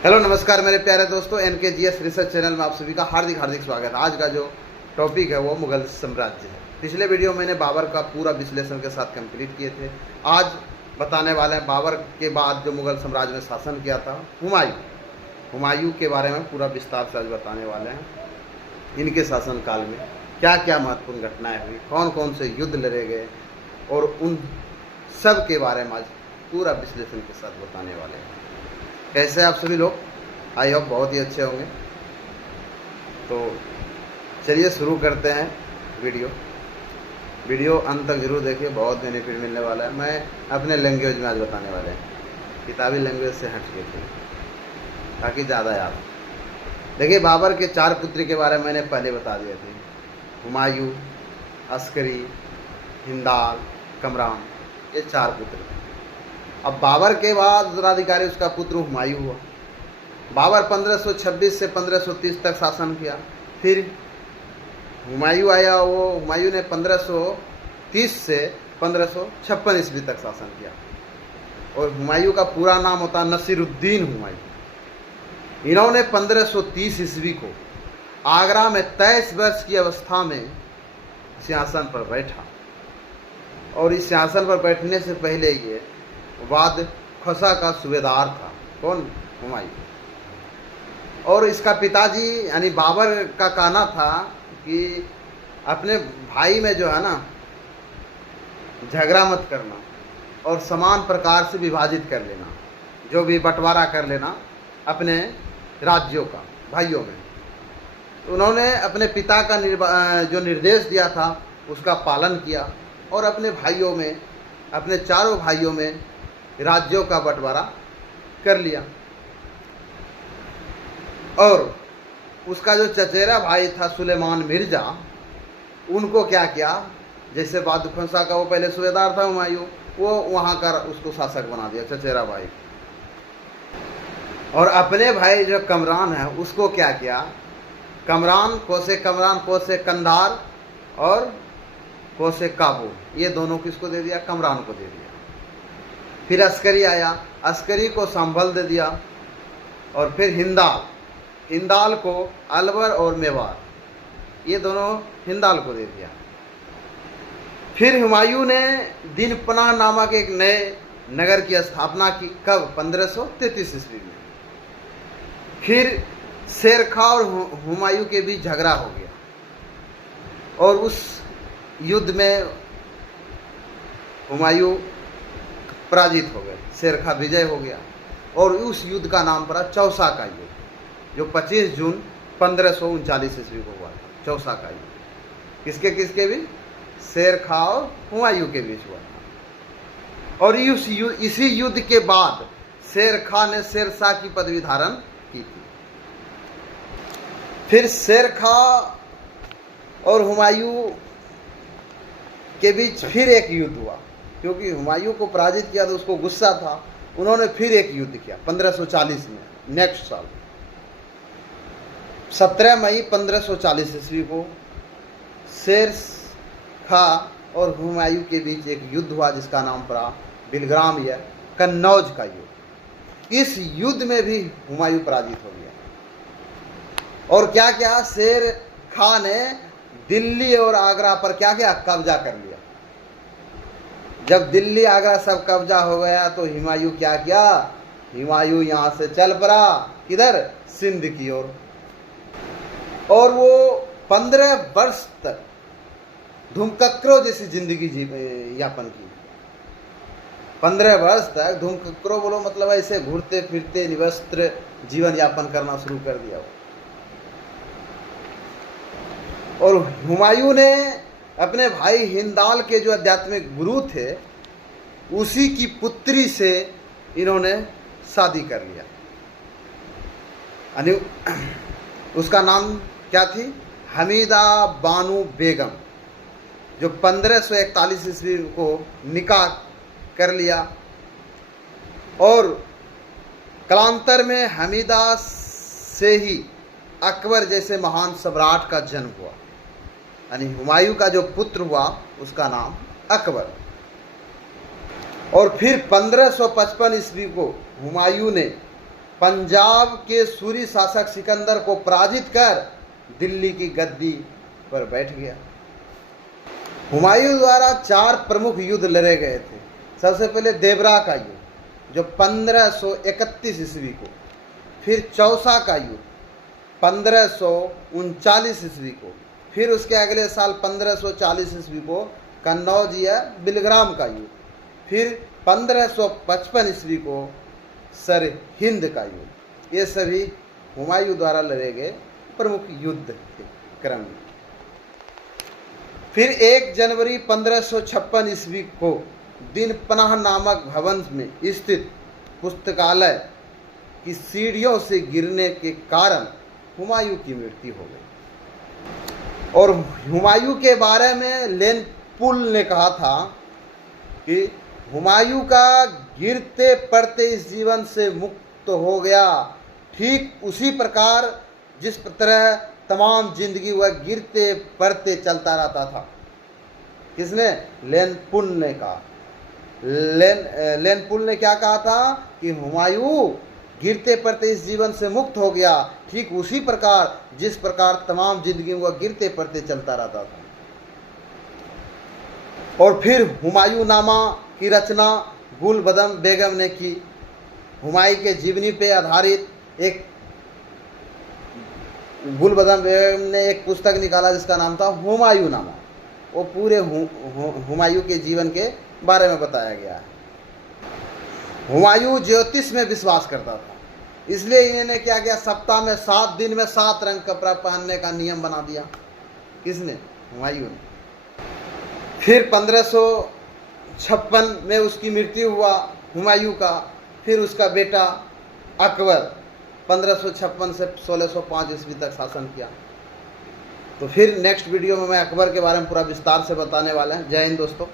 Hello नमस्कार मेरे प्यारे दोस्तों, NKGS रिसर्च चैनल में आप सभी का हार्दिक हार्दिक स्वागत है। आज का जो टॉपिक है वो मुगल साम्राज्य है। पिछले वीडियो मैंने बाबर का पूरा विश्लेषण के साथ कंप्लीट किए थे। आज बताने वाले हैं बाबर के बाद जो मुगल साम्राज्य में शासन किया था हुमायूं के बारे में पूरा विस्तार से आज बताने वाले हैं। इनके शासनकाल में क्या क्या महत्वपूर्ण घटनाएँ हुई, कौन कौन से युद्ध लड़े गए और उन सब के बारे में आज पूरा विश्लेषण के साथ बताने वाले हैं। कैसे आप सभी लोग? आई होप बहुत ही अच्छे होंगे। तो चलिए शुरू करते हैं वीडियो अंत तक ज़रूर देखिए, बहुत बेनिफिट मिलने वाला है। मैं अपने लैंग्वेज में आज बताने वाले हैं, किताबी लैंग्वेज से हट के थे ताकि ज़्यादा याद। देखिए, बाबर के 4 पुत्र के बारे में मैंने पहले बता दिए थे, हुमायूं, अस्करी, हिंदाल, कमरान, ये 4 पुत्र थे। अब बाबर के बाद उत्तराधिकारी उसका पुत्र हुमायूं हुआ। बाबर 1526 से 1530 तक शासन किया। फिर हुमायूं आया, वो हुमायूं ने 1530 से 1556 ईस्वी तक शासन किया। और हुमायूं का पूरा नाम होता नसीरुद्दीन हुमायूं। इन्होंने 1530 ईस्वी को आगरा में 23 वर्ष की अवस्था में सिंहासन पर बैठा। और इस सिंहासन पर बैठने से पहले ये वाद खसा का सूबेदार था। कौन? हुमायूं। और इसका पिताजी यानी बाबर का कहना था कि अपने भाई में जो है ना, झगड़ा मत करना और समान प्रकार से विभाजित कर लेना, जो भी बंटवारा कर लेना अपने राज्यों का भाइयों में। तो उन्होंने अपने पिता का जो निर्देश दिया था उसका पालन किया और अपने भाइयों में, अपने चारों भाइयों में राज्यों का बंटवारा कर लिया। और उसका जो चचेरा भाई था सुलेमान मिर्जा, उनको क्या किया, जैसे बहादुर का वो पहले सूबेदार था हुमायूं, वो वहाँ का उसको शासक बना दिया, चचेरा भाई। और अपने भाई जो कमरान है उसको क्या किया, कमरान को से कंधार और को से काबुल, ये दोनों किसको दे दिया? कमरान को दे दिया। फिर अस्करी आया, अस्करी को संभल दे दिया। और फिर हिंदाल को अलवर और मेवाड़, ये दोनों हिंदाल को दे दिया। फिर हुमायूं ने दिनपनाह नामक एक नए नगर की स्थापना की। कब? 1533 ईस्वी में। फिर शेर खां और हुमायूं के बीच झगड़ा हो गया और उस युद्ध में हुमायूं पराजित हो गए, शेर खां विजय हो गया। और उस युद्ध का नाम पड़ा चौसा का युद्ध, जो 25 जून 1539 ईस्वी को हुआ था। चौसा का युद्ध किसके किसके बीच? शेर खां और हुमायूं के बीच हुआ था। और इसी युद्ध के बाद शेर खां ने शेरशाह की पदवी धारण की थी। फिर शेर खां और हुमायूं के बीच फिर एक युद्ध हुआ, क्योंकि हुमायूं को पराजित किया तो उसको गुस्सा था। उन्होंने फिर एक युद्ध किया 1540 में, नेक्स्ट साल 17 मई 1540 ईस्वी को शेर खां और हुमायूं के बीच एक युद्ध हुआ जिसका नाम पड़ा बिलग्राम या कन्नौज का युद्ध। इस युद्ध में भी हुमायूं पराजित हो गया। और क्या क्या, शेर खां ने दिल्ली और आगरा पर क्या किया? कब्जा कर लिया। जब दिल्ली आगरा सब कब्जा हो गया तो हुमायूं क्या किया? हुमायूं यहाँ से चल पड़ा, किधर? सिंध की ओर। और वो 15 वर्ष तक धूमकक्करों जैसी जिंदगी यापन की। 15 वर्ष तक धूमकक्करों बोलो मतलब ऐसे घूरते फिरते निवस्त्र जीवन यापन करना शुरू कर दिया। और हुमायूं ने अपने भाई हिंदाल के जो आध्यात्मिक गुरु थे उसी की पुत्री से इन्होंने शादी कर लिया। उसका नाम क्या थी? हमीदा बानू बेगम, जो 1541 ईस्वी को निकाह कर लिया। और कालांतर में हमीदा से ही अकबर जैसे महान सम्राट का जन्म हुआ। यानी हुमायूं का जो पुत्र हुआ उसका नाम अकबर। और फिर 1555 ईस्वी को हुमायूं ने पंजाब के सूरी शासक सिकंदर को पराजित कर दिल्ली की गद्दी पर बैठ गया। हुमायूं द्वारा 4 प्रमुख युद्ध लड़े गए थे। सबसे पहले देवरा का युद्ध जो 1531 ईस्वी को, फिर चौसा का युद्ध 1539 ईस्वी को, फिर उसके अगले साल 1540 ईस्वी को कन्नौज या बिलग्राम का युद्ध, फिर 1555 ईस्वी को सरहिंद का युद्ध। ये सभी हुमायूं द्वारा लड़े गए प्रमुख युद्ध थे क्रम में। फिर 1 जनवरी 1556 ईस्वी को दिन पनाह नामक भवन में स्थित पुस्तकालय की सीढ़ियों से गिरने के कारण हुमायूं की मृत्यु हो गई। और हुमायूं के बारे में लेनपुल ने कहा था कि हुमायूं का गिरते पड़ते इस जीवन से मुक्त हो गया, ठीक उसी प्रकार जिस तरह तमाम जिंदगी वह गिरते पड़ते चलता रहता था। किसने? लेनपुल ने कहा। लेनपुल ने क्या कहा था कि हुमायूं गिरते पड़ते इस जीवन से मुक्त हो गया, ठीक उसी प्रकार जिस प्रकार तमाम जिंदगी वह गिरते पड़ते चलता रहता था। और फिर हुमायूं नामा की रचना गुलबदन बेगम ने की। हुमायूं के जीवनी पे आधारित एक गुलबदन बेगम ने एक पुस्तक निकाला जिसका नाम था हुमायूं नामा। वो पूरे हुमायूं के जीवन के बारे में बताया गया है। हुमायूं ज्योतिष में विश्वास करता था, इसलिए इन्होंने क्या किया, सप्ताह में 7 दिन में 7 रंग कपड़ा पहनने का नियम बना दिया। किसने? हुमायूं ने। फिर 1556 में उसकी मृत्यु हुआ हुमायूं का। फिर उसका बेटा अकबर 1556 से 1605 ईस्वी तक शासन किया। तो फिर नेक्स्ट वीडियो में मैं अकबर के बारे में पूरा विस्तार से बताने वाला है। जय हिंद दोस्तों।